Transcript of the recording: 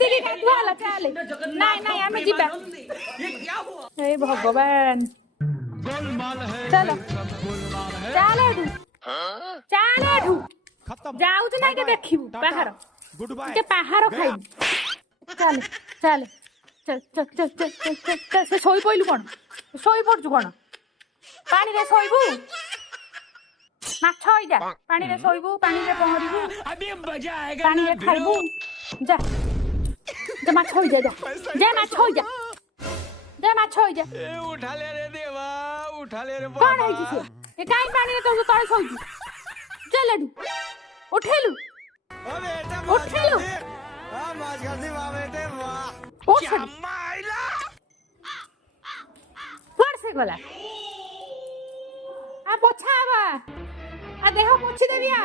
ଏତିକି ଗାଧୁଆ ହେଲା ଚାଲେ ନାଇଁ ନାଇଁ ଆମେ ଯିବା ଏ ଭଗବାନ ଚାଲ ଚାଲେ ଏଠୁ ଚାଲେ ଏଠୁ ଯାଉଛୁ ନାଇଁ କେ ଦେଖିବୁ ପାହାର ଟିକେ ପାହାର ଖାଇବୁ ଚାଲେ ଚାଲେ ଚଲ ଚଲ ଚଲ ଚଲ ଚଲ ଚଲ ସେ ଶୋଇ ପଇଲୁ କଣ ଶୋଇ ପଡୁଛୁ କଣ ପାଣିରେ ଶୋଇବୁ ମାଛ ହେଇଯା ପାଣିରେ ଶୋଇବୁ ପାଣିରେ ପହଁରିବୁ ପାଣିରେ ଖାଇବୁ ଯା ଯା ମାଛ ହେଇଯା ଯା ଯା ମାଛ ହେଇଯା ଯା ମାଛ ହେଇଯା उठा ले रे देवा उठा ले रे କଣ ହେଇଛି ସିଏ ଏ କାହିଁ ପାଣିରେ ତୁ ତଳେ ଶୋଇଛୁ ଚାଲ ଏଠୁ ଉଠେଇଲୁ ओ बेटा मार ଉଠେଇଲୁ हां मार कर दी वाह बेटे वाह ଉଠ माइला କୁଆଡେ ସେ ଗଲା ଆ ପୋଛା ହବା ଆ ଦେହ ପୋଛି ଦେବି ଆ